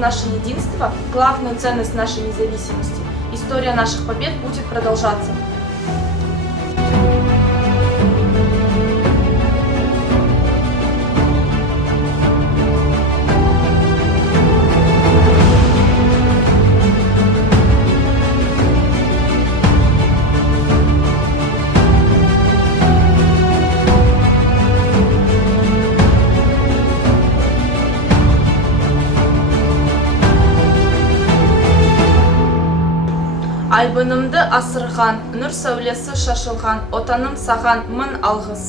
наше единство, главную ценность нашей независимости. История наших побед будет продолжаться. Айбынымды асырған, нұр сәулесі шашылған, отаным саған мың алғыс.